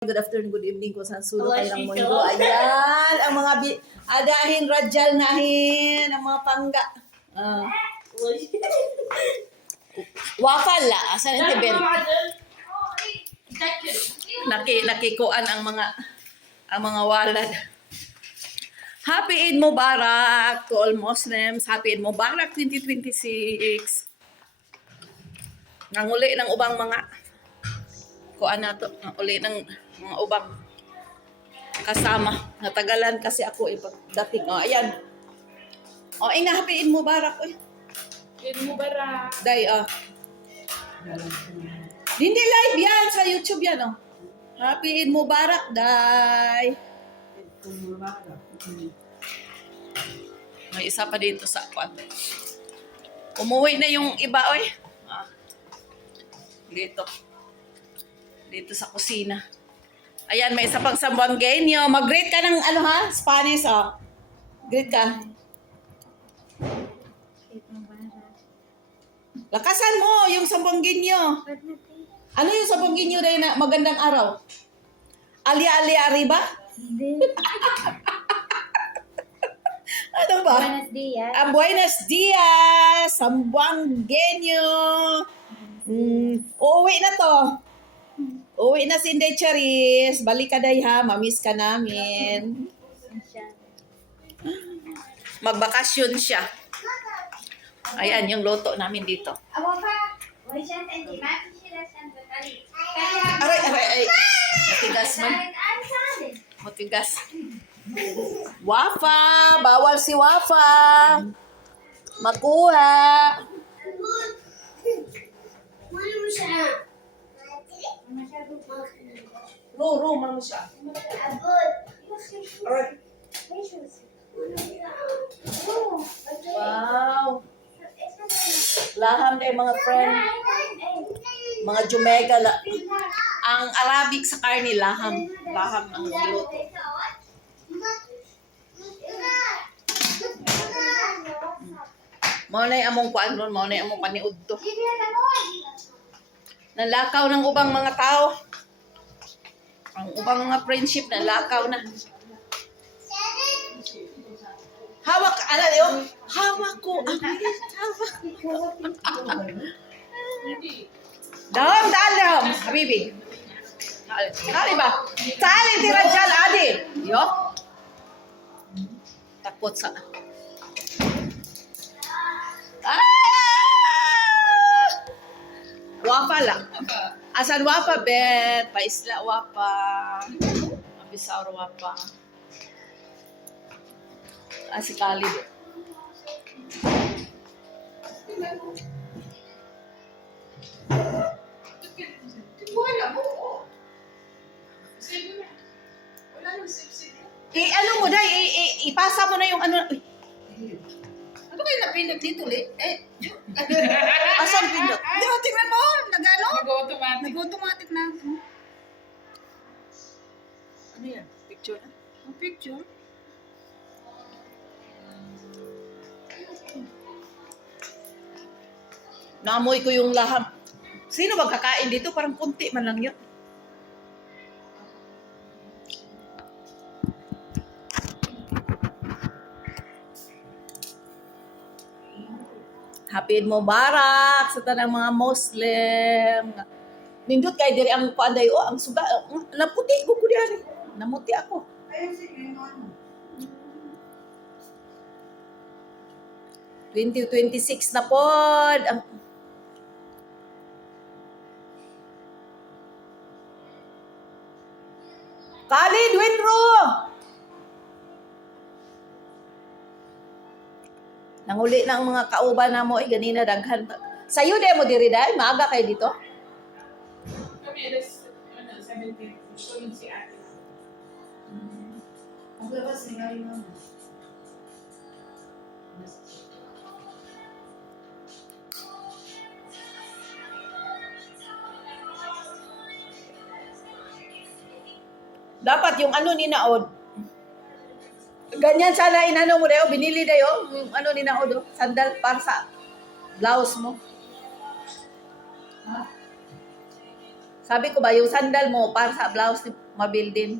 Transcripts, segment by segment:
Good afternoon, good evening kung saan sulok kayo ng mundo. Ayan, ang mga adahin, radyal nahin, ang mga pangga. Wafal la, asan ang tibin? Nakikuan ang mga walad. Happy Eid Mubarak to all Muslims. Happy Eid Mubarak 2026. Nanguli ng ubang mga kuan nato, nanguli ng mga ubang kasama. Natagalan kasi ako ipagdating. Oh, ayan. Oh, ina, Happy Eid Mubarak. Oy. Eid Mubarak. Day, hindi live yan. Sa YouTube yan, oh. Happy Eid Mubarak, Day. May isa pa dito sa kwan. Umuwi na yung iba, oy. Dito sa kusina. Ayan, may isa pang Sambuangueño. Mag-greet ka ng ano ha? Spanish, oh. Greet ka. Lakasan mo yung Sambuangueño. Ano yung Sambuangueño rin na magandang araw? Alia arriba? Ano ba? Buenos días. Buenos dias, Sambuangueño. Uuwi na to. Uwi na si Inday Charis. Balik ka day ha. Mamiss ka namin. Magbakasyon siya. Ayan yung loto namin dito. Aray. Matigas man. Matigas. Wafa. Bawal si Wafa. Makuha. Ro, mano siya. Alright. Wow. Laham na mga friend. Mga Jumega. Ang Arabic sa karne, laham. Laham ang niluto. Mao na yung among kuan ron, mao na yung among paniud to. Nalakaw ng ubang mga tao. Ang ubang mga friendship nalakaw na. Hawak, ano yun? Hawak ko. Daham. Habibi. Kali ba? Tali tira dyan, adi. Yo. Takot sa... Wapa lang. Asan wapa, Bet? Paisla wapa. Abisaur wapa. Si Khalid. Wala mo. Wala nang sip-sip. Ano mo dai, ipasa mo na yung ano. Ano kayo napindot dito, Le? Asan pindot? Di ba, tingnan mo, nag-ano? Nag-automatic. Nag-automatic na. Ano yan? Picture na? Ang picture. Naamoy ko yung laham. Sino ba kakain dito? Parang kunti man lang yun. Happy Eid Mubarak sa tanang mga Muslim. Nindot kay diri ang kuanday ang suga. Naputi ko diyan. Namuti ako. Ayun, sige, ano? 2026 na pod. Khalid Winro! Nanguli ng mga kauban na mo, ganina daghan. Sa'yo de mo diri dahil, maaga kayo dito? Kami, alas 17. Gusto yun si ate. Ang labas ni Mary Mama. Dapat yung ano ni Naod. Ganyan sana inano mo dayo, binili dayo, yung ano ni Naod, sandal para sa blouse mo. Sabi ko ba, yung sandal mo para sa blouse Mabil din.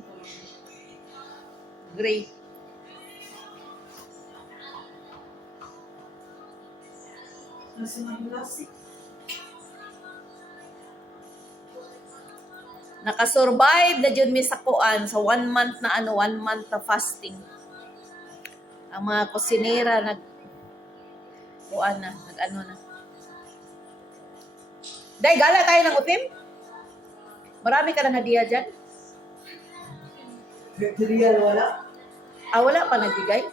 Gray. Nasa Manglasi. Nakasurvive na dyan mi sa kuan sa 1 month na 1 month na fasting. Ang mga kusinera kuan na, na. Day, gala tayo ng utim? Marami ka ng hadiah dyan? Material wala? Wala pa nagbigay?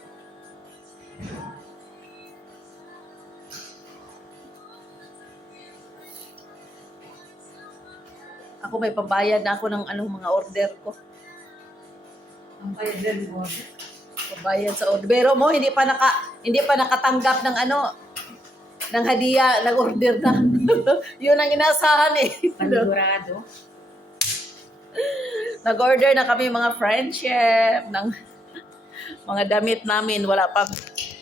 Ako may pambayad na ako ng mga order ko. Ang kaya mo. Pambayad sa order. Pero mo, hindi pa nakatanggap ng ng hadiah, nag-order na. Yun ang inasahan eh. Panigurado. Nag-order na kami mga friendship, ng mga damit namin. Wala pa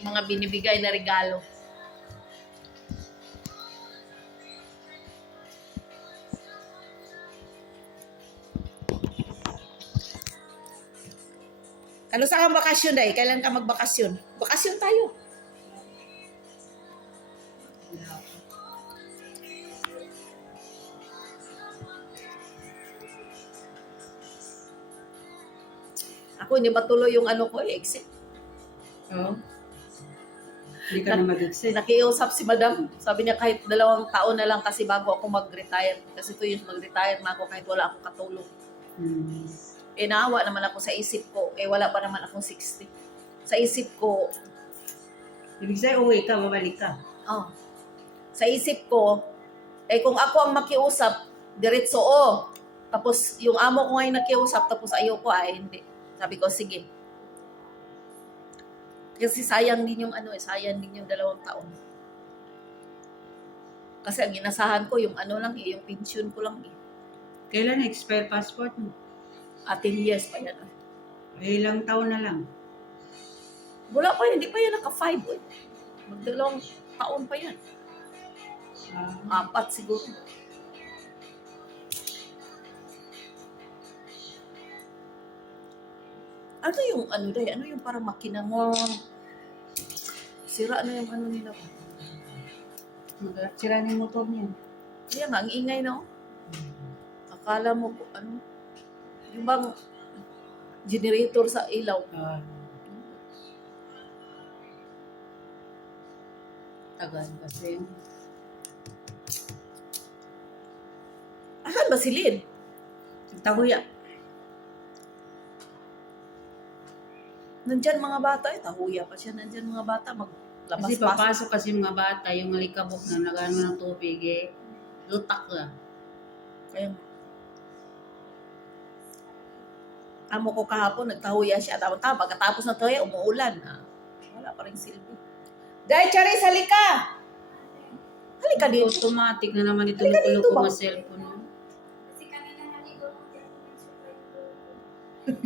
mga binibigay na regalo. Ano sa kang bakasyon, Day? Kailan ka magbakasyon? Bakasyon tayo. Ako, hindi matuloy yung ko, exit. Oo. Hindi ka na mag-exit. Nakiusap si madam. Sabi niya kahit 2 taon na lang kasi bago ako mag-retire. Kasi 2 years mag-retire na ako kahit wala akong katulong. Naawa naman ako sa isip ko. Wala pa naman akong 60. Sa isip ko, Ibig sabihin, uwi ka, babalik ka. sa isip ko, kung ako ang makiusap, diretso Tapos yung amo ko ngayon nakiusap, tapos ayoko hindi. Sabi ko, sige. Kasi sayang din yung sayang din yung 2 taon. Kasi ang inasahan ko, yung lang yung pension ko lang Kailan expire passport mo? 10 years pa yan. Ilang taon na lang. Wala pa yan, hindi pa yan naka-5. Mag-2 taon pa yan. 4 siguro. Ano yung Day? Ano yung parang makina mo? Sira na yung nila. Sira na yung motor niya. Kaya nga, ang ingay na Akala mo yung bang generator sa ilaw. Tagal kasi. Asan ba si Lynn? Tahuya. Nandyan mga bata, tahuya pa siya. Nandyan mga bata, maglabas-pasok. Kasi papasok kasi mga bata, yung alikabok na nagano ng tubig lutak na. Kaya amo ko kahapon, nagtahuya siya. Tama, pagkatapos na tahuya, umuulan. Wala pa rin silbi. Dahil, Charis, halika! Halika dito. Automatic na naman ito Halika yung dito ba? mga cellphone mo. Kasi kanina naligo ko kaya nagsupply ko.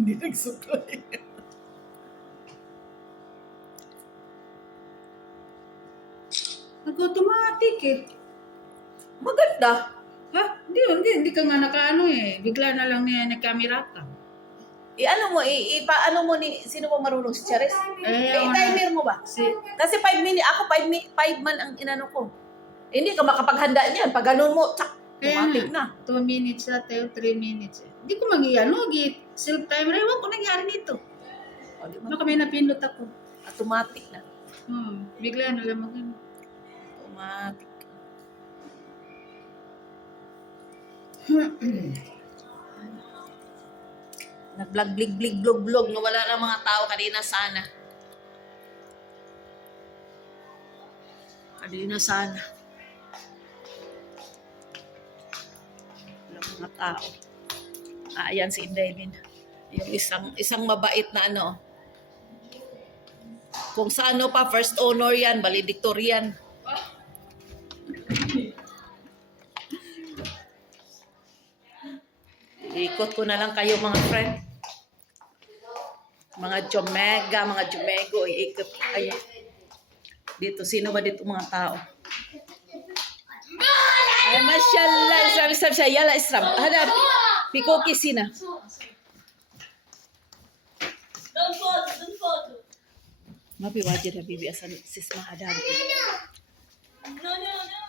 Hindi nagsuklay. Nag-automatic Maganda. Ha? Hindi ka nga nakaano Bigla na lang nag-camera ka. Ano mo, paano mo sino mo marunong si Charis? I-timer mo ba? Kasi 5 minutes, ako 5 man ang inano ko. Hindi ka makapaghanda niyan. Pag ganun mo, tsak, automatic na. 2 minutes na tayo, 3 minutes Hindi ko self-timer. Ewan ko nangyari nito. O, di ba? Baka may napindot ako. Automatic na. Bigla na lang Automatic. Nag-vlog, no, wala na mga tao kanina sana. Wala mga tao. Ayan si Inday din. Yung isang mabait na Kung sa pa, first owner yan, valedictorian. Ikot ko na lang kayo mga friend. Mga Jumego, iikot kayo. Dito, sino ba dito mga tao? Ay, mashallah. Sabi siya, yala isram. Hanap, pikoki sina. Mabi wajib na bibi asan sis mahadan. No, no, no.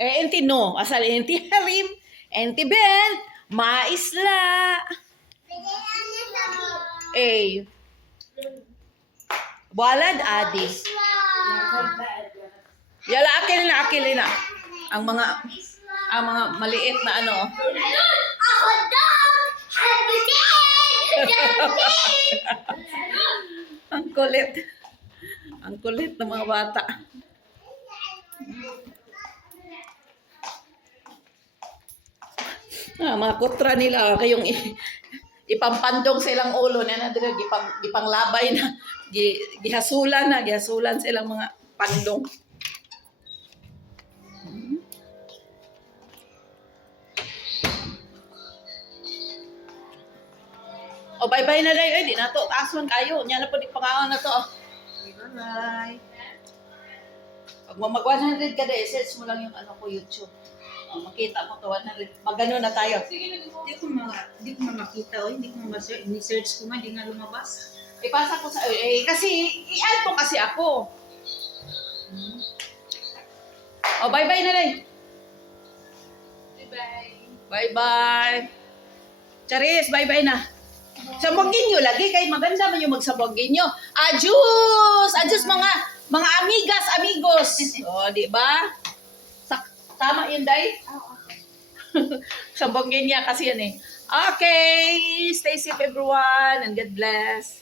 Enti no, asal enti harim, enti ben, maisla. Walad adi. Yala akil na. Ang mga maliit na ano. Ako dog! Happy Ang kulit. Ang kulit ng mga bata. Mga kutra nila kayong ipampandong silang ulo na nadira gipanglabay na gihasulan silang mga pandong. O bye-bye na day, di na to tason kayo. Nya na po di pangaon na to. Bye. Pag mag-100 ka day, search mo lang yung ano ko YouTube. Makita mo to 100. Magano na tayo. Sige, nag-go. Hindi ko makita o hindi ko ma-search. Ni-search ko man, hindi nga lumabas. Ipasa ko sa kasi i-add po kasi ako. O bye-bye na day. Bye-bye. Bye-bye. Charis, bye-bye na. Sabogin nyo lagi kay maganda man yung magsabogin nyo. Ajus mga amigas, amigos. O, di ba? Tama yun, Day? Sabogin niya kasi yan eh. Okay, stay safe everyone and God bless.